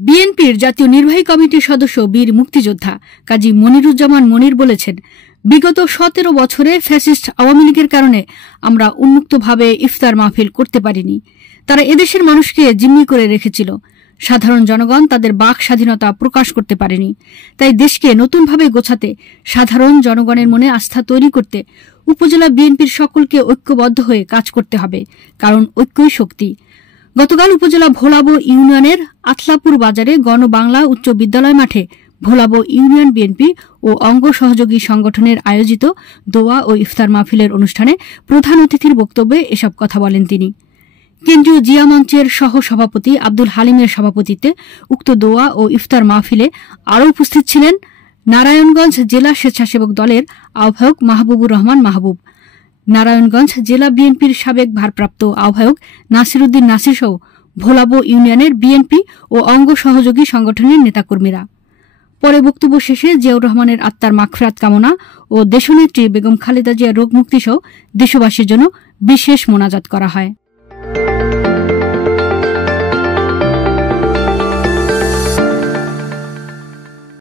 বিএনপির জাতীয় নির্বাহী কমিটির সদস্য বীর মুক্তিযোদ্ধা কাজী মনিরুজ্জামান মনির বলেছেন, বিগত ১৭ বছরে ফ্যাসিস্ট আওয়ামী লীগের কারণে আমরা উন্মুক্তভাবে ইফতার মাহফিল করতে পারিনি। তারা এদেশের মানুষকে জিম্মি করে রেখেছিল। সাধারণ জনগণ তাদের বাক স্বাধীনতা প্রকাশ করতে পারেনি। তাই দেশকে নতুনভাবে গোছাতে, সাধারণ জনগণের মনে আস্থা তৈরি করতে উপজেলা বিএনপির সকলকে ঐক্যবদ্ধ হয়ে কাজ করতে হবে, কারণ ঐক্যই শক্তি। গতকাল উপজেলা ভোলাবো ইউনিয়নের আতলাপুর বাজারে গণবাংলা উচ্চ বিদ্যালয় মাঠে ভোলাবো ইউনিয়ন বিএনপি ও অঙ্গ সহযোগী সংগঠনের আয়োজিত দোয়া ও ইফতার মাহফিলের অনুষ্ঠানে প্রধান অতিথির বক্তব্যে এসব কথা বলেন তিনি। কেন্দ্রীয় জিয়া মঞ্চের সহ সভাপতি আব্দুল হালিমের সভাপতিত্বে উক্ত দোয়া ও ইফতার মাহফিলে আরও উপস্থিত ছিলেন নারায়ণগঞ্জ জেলা স্বেচ্ছাসেবক দলের আহ্বায়ক মাহবুবুর রহমান মাহবুব, নারায়ণগঞ্জ জেলা বিএনপির সাবেক ভারপ্রাপ্ত আহ্বায়ক নাসির উদ্দিন নাসির সহ ভোলাবো ইউনিয়নের বিএনপি ও অঙ্গ সহযোগী সংগঠনের নেতাকর্মীরা। পরে বক্তব্য শেষে জিয়াউর রহমানের আত্মার মাগফিরাত কামনা ও দেশনেত্রী বেগম খালেদা জিয়ার রোগ মুক্তি সহ দেশবাসীর জন্য বিশেষ মোনাজাত করা হয়।